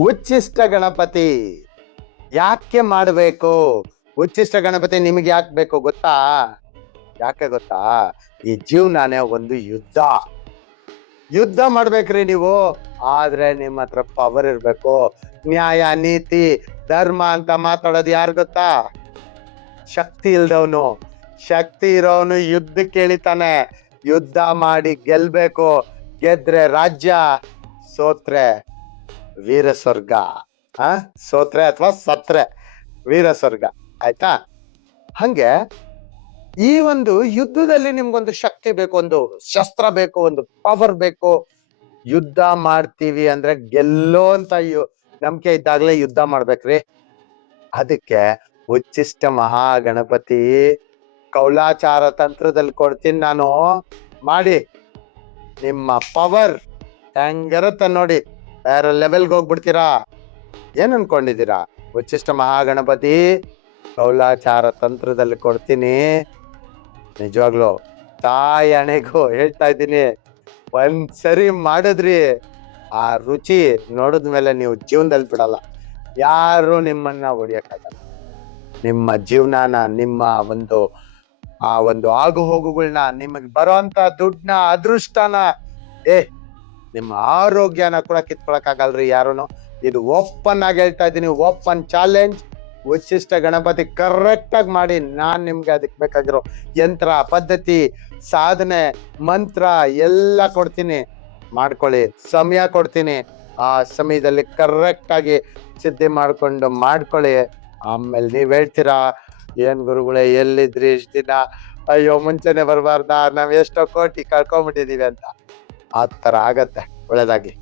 ಉಚ್ಚಿಷ್ಟ ಗಣಪತಿ. ಯಾಕೆ ಮಾಡಬೇಕು? ಉಚ್ಚಿಷ್ಟ ಗಣಪತಿ ನಿಮಗೆ ಯಾಕೆ ಬೇಕು ಗೊತ್ತಾ? ಯಾಕೆ ಗೊತ್ತಾ? ಈ ಜೀವನಾನೇ ಒಂದು ಯುದ್ಧ. ಯುದ್ಧ ಮಾಡ್ಬೇಕ್ರಿ ನೀವು. ಆದ್ರೆ ನಿಮ್ಮ ಹತ್ರ ಪವರ್ ಇರ್ಬೇಕು. ನ್ಯಾಯ, ನೀತಿ, ಧರ್ಮ ಅಂತ ಮಾತಾಡೋದು ಯಾರು ಗೊತ್ತಾ? ಶಕ್ತಿ ಇಲ್ದವನು. ಶಕ್ತಿ ಇರೋನು ಯುದ್ಧ ಕೇಳಿತಾನೆ. ಯುದ್ಧ ಮಾಡಿ ಗೆಲ್ಬೇಕು. ಗೆದ್ರೆ ರಾಜ್ಯ ಸೋತ್ರೆ. ವೀರ ಸ್ವರ್ಗ ಆ? ಸೋತ್ರೆ ಅಥವಾ ಸತ್ರೆ? ವೀರ ಸ್ವರ್ಗ ಆಯ್ತಾ? ಹಂಗೆ ಈ ಒಂದು ಯುದ್ಧದಲ್ಲಿ ನಿಮ್ಗೊಂದು ಶಕ್ತಿ ಬೇಕು, ಒಂದು ಶಸ್ತ್ರ ಬೇಕು, ಒಂದು ಪವರ್ ಬೇಕು. ಯುದ್ಧ ಮಾಡ್ತೀವಿ ಅಂದ್ರೆ ಗೆಲ್ಲೋ ಅಂತ ನಂಬಿಕೆ ಇದ್ದಾಗಲೇ ಯುದ್ಧ ಮಾಡ್ಬೇಕ್ರಿ. ಅದಕ್ಕೆ ಉಚ್ಚಿಷ್ಟ ಮಹಾಗಣಪತಿ ಕೌಲಾಚಾರ ತಂತ್ರದಲ್ಲಿ ಕೊಡ್ತೀನಿ ನಾನು. ಮಾಡಿ. ನಿಮ್ಮ ಪವರ್ ಹೆಂಗಿರುತ್ತೆ ನೋಡಿ. ಬೇರೆ ಲೆವೆಲ್ಗೆ ಹೋಗ್ಬಿಡ್ತೀರಾ? ಏನ್ ಅನ್ಕೊಂಡಿದ್ದೀರಾ? ಉಚ್ಚಿಷ್ಟ ಮಹಾಗಣಪತಿ, ಕೌಲಾಚಾರ ತಂತ್ರದಲ್ಲಿ ಕೊಡ್ತೀನಿ. ನಿಜವಾಗ್ಲು, ತಾಯಿ ಅಣೆಗೂ ಹೇಳ್ತಾ ಇದ್ದೀನಿ, ಒಂದ್ಸರಿ ಮಾಡಿದ್ರಿ, ಆ ರುಚಿ ನೋಡಿದ್ಮೇಲೆ ನೀವು ಜೀವನದಲ್ಲಿ ಬಿಡಲ್ಲ. ಯಾರು ನಿಮ್ಮನ್ನ ಹೊಡಿಯಕ್ಕಾಗಲ್ಲ. ನಿಮ್ಮ ಜೀವನಾನ, ನಿಮ್ಮ ಒಂದು, ಆ ಒಂದು ಆಗು ಹೋಗುಗಳನ್ನ ನಿಮಗೆ ಬರೋಂತ ದುಡ್ಡನ್ನ, ಅದೃಷ್ಟನ, ಏ ನಿಮ್ಮ ಆರೋಗ್ಯನ ಕೂಡ ಕಿತ್ಕೊಳಕ್ಕಾಗಲ್ರಿ ಯಾರೂ ಇದು ಓಪನ್ ಆಗಿ ಹೇಳ್ತಾ ಇದ್ದೀನಿ, ಓಪನ್ ಚಾಲೆಂಜ್. ವಿಶಿಷ್ಟ ಗಣಪತಿ ಕರೆಕ್ಟ್ ಆಗಿ ಮಾಡಿ ನಾನ್ ನಿಮ್ಗೆ ಅದಕ್ಕೆ ಬೇಕಾಗಿರೋ ಯಂತ್ರ, ಪದ್ಧತಿ, ಸಾಧನೆ, ಮಂತ್ರ ಎಲ್ಲ ಕೊಡ್ತೀನಿ. ಮಾಡ್ಕೊಳ್ಳಿ, ಸಮಯ ಕೊಡ್ತೀನಿ. ಆ ಸಮಯದಲ್ಲಿ ಕರೆಕ್ಟ್ ಆಗಿ ಸಿದ್ಧಿ ಮಾಡ್ಕೊಂಡು ಮಾಡ್ಕೊಳ್ಳಿ. ಆಮೇಲೆ ನೀವ್ ಹೇಳ್ತೀರಾ, ಏನ್ ಗುರುಗಳೇ ಎಲ್ಲಿದ್ರಿ ಇಷ್ಟ ದಿನ? ಅಯ್ಯೋ ಮುಂಚೆನೆ ಬರಬಾರ್ದಾ? ನಾವ್ ಎಷ್ಟೋ ಕೋಟಿ ಕಳ್ಕೊಂಡ್ಬಿಟ್ಟಿದೀವಿ ಅಂತ. ಆ ತರ ಆಗತ್ತೆ ಒಳ್ಳೇದಾಗಿ